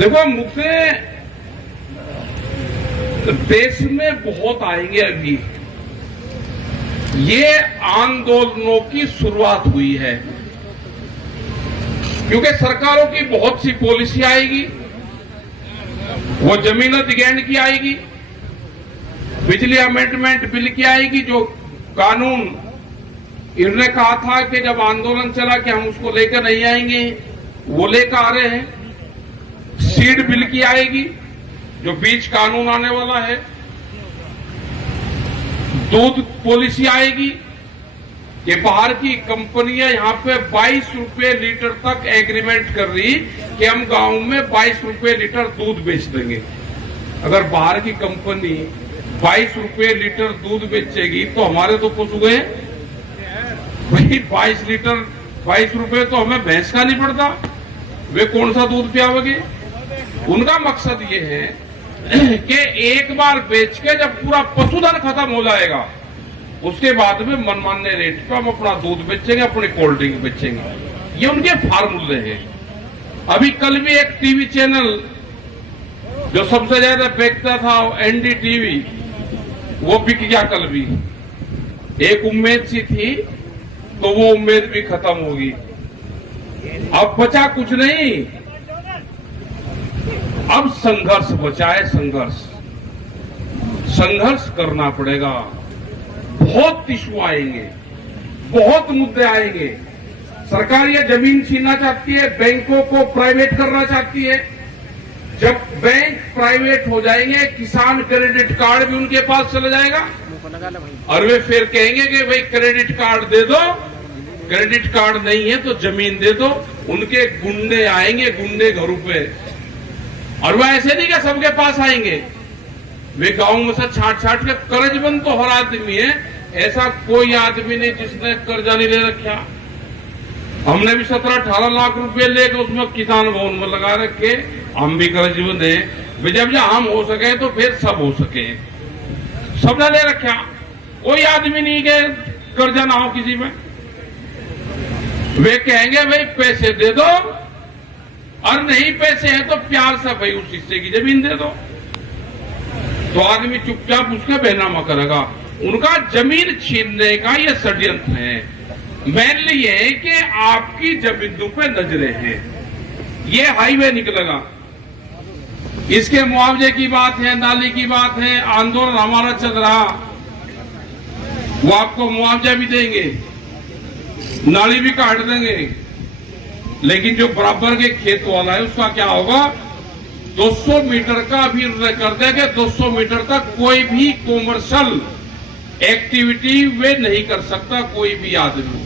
देखो, मुद्दे देश में बहुत आएंगे। अभी ये आंदोलनों की शुरुआत हुई है, क्योंकि सरकारों की बहुत सी पॉलिसी आएगी। वो जमीन अधिग्रहण की आएगी, बिजली अमेंडमेंट बिल की आएगी, जो कानून इन्होंने कहा था कि जब आंदोलन चला कि हम उसको लेकर नहीं आएंगे, वो लेकर आ रहे हैं। सीड बिल की आएगी, जो बीज कानून आने वाला है। दूध पॉलिसी आएगी कि बाहर की कंपनियां यहां पे 22 रुपए लीटर तक एग्रीमेंट कर रही कि हम गांव में 22 रुपए लीटर दूध बेच देंगे। अगर बाहर की कंपनी 22 रुपए लीटर दूध बेचेगी तो हमारे तो खुश हुए भाई। 22 रुपए तो हमें भैंस का नहीं पड़ता, वे कौन सा दूध पियावेंगे। उनका मकसद ये है कि एक बार बेच के जब पूरा पशुधन खत्म हो जाएगा, उसके बाद में मनमाने रेट पे हम अपना दूध बेचेंगे, अपनी कोल्ड ड्रिंक बेचेंगे। ये उनके फार्मूले हैं। अभी कल भी एक टीवी चैनल जो सबसे ज्यादा बेचता था, NDTV, वो बिक गया कल भी। एक उम्मीद सी थी, तो वो उम्मीद भी खत्म होगी। अब बचा कुछ नहीं, अब संघर्ष बचा है। संघर्ष करना पड़ेगा। बहुत इशू आएंगे, बहुत मुद्दे आएंगे। सरकार ये जमीन छीनना चाहती है, बैंकों को प्राइवेट करना चाहती है। जब बैंक प्राइवेट हो जाएंगे, किसान क्रेडिट कार्ड भी उनके पास चला जाएगा और वे फिर कहेंगे कि भाई क्रेडिट कार्ड दे दो, क्रेडिट कार्ड नहीं है तो जमीन दे दो। उनके गुंडे आएंगे, गुंडे घरों पे। और वह ऐसे नहीं कि सबके पास आएंगे, वे गांव में से छाट के। कर्जबंद तो हर आदमी है, ऐसा कोई आदमी नहीं जिसने कर्जा नहीं ले रखा। हमने भी 17-18 लाख रुपए लेकर उसमें किसान भवन में लगा रखे। हम भी कर्जबंद है। जब हम हो सके तो फिर सब हो सके। सबने ले रखा, कोई आदमी नहीं के कर्जा ना हो किसी में। वे कहेंगे भाई पैसे दे दो, और नहीं पैसे हैं तो प्यार से भाई उस हिस्से की जमीन दे दो। तो आदमी चुपचाप उसका बेनामा करेगा। उनका जमीन छीनने का ये षड्यंत्र है। मेनली ये है कि आपकी जमीनों पे नजरें हैं। ये हाईवे निकलेगा, इसके मुआवजे की बात है, नाली की बात है। आंदोलन हमारा चल रहा, वो आपको मुआवजा भी देंगे, नाली भी काट देंगे। लेकिन जो बराबर के खेत वाला है उसका क्या होगा? 200 मीटर का भी कर देंगे। 200 मीटर तक कोई भी कॉमर्शियल एक्टिविटी वे नहीं कर सकता, कोई भी आदमी।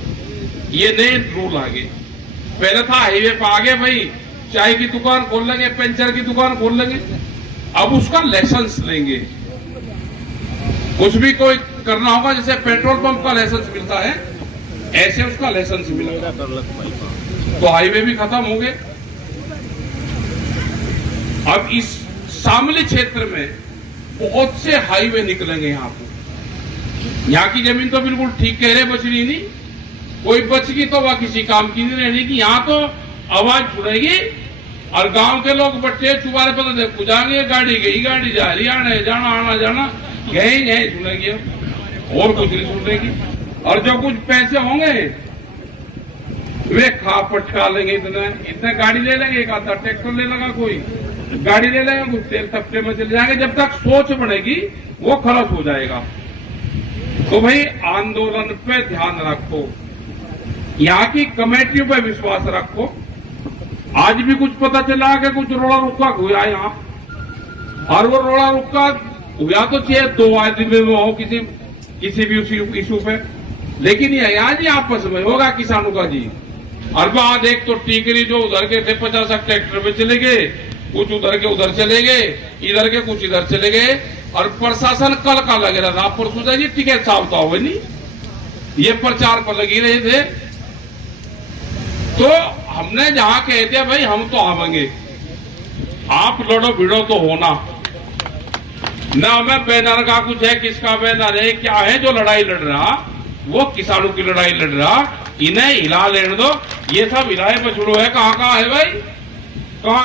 ये नए रूल आ गए। पहले था हाईवे पर आगे भाई चाय की दुकान खोल लेंगे, पंचर की दुकान खोल लेंगे। अब उसका लाइसेंस लेंगे। कुछ भी कोई करना होगा, जैसे पेट्रोल पंप का लाइसेंस मिलता है, ऐसे उसका लाइसेंस मिलेगा। तो हाईवे भी खत्म हो गए। अब इस शामली क्षेत्र में बहुत से हाईवे निकलेंगे। यहाँ की जमीन तो बिल्कुल ठीक कह रहे, बच रही नहीं। कोई बच गई तो वह किसी काम की नहीं रहने की। यहाँ तो आवाज छुड़ेगी और गांव के लोग बच्चे चुबारे पर पुजाएंगे, गाड़ी गई, गाड़ी जा रही, आने जाना, आना जाना, यही सुनेगी, और कुछ नहीं सुनेगी। और जो कुछ पैसे होंगे वे खा पटका लेंगे। इतने गाड़ी ले लेंगे, एक आधा ट्रैक्टर ले लेगा, कोई गाड़ी ले लेगा, कुछ तेल तपटे में चले जाएंगे। जब तक सोच बढ़ेगी वो खर्च हो जाएगा। तो भाई आंदोलन पे ध्यान रखो, यहाँ की कमेटियों पे विश्वास रखो। आज भी कुछ पता चला कि कुछ रोड़ा रुक्का हुआ यहाँ, और वो रोड़ा रुक्का हुआ तो चाहिए 2 आदमी में हो किसी भी इशू पे, लेकिन ये यहाँ जी आपस में होगा किसानों का जी। और बाद एक तो टीकरी जो उधर के थे 50 ट्रैक्टर पे चले गए, कुछ उधर के उधर चले गए, इधर के कुछ इधर चले गए। और प्रशासन कल का लगे रहा था। परसों जी टिकट साफ था हुआ नहीं, ये प्रचार पर लगी रहे थे। तो हमने जहां कह दिया भाई हम तो आवेंगे, आप लड़ो भिड़ो तो होना ना। हमें बैनर का कुछ है, किसका बैनर है, क्या है। जो लड़ाई लड़ रहा वो किसानों की लड़ाई लड़ रहा, इन्हें हिला लेने दो। ये सब हिलाए पछड़ो है। कहाँ है भाई, कहाँ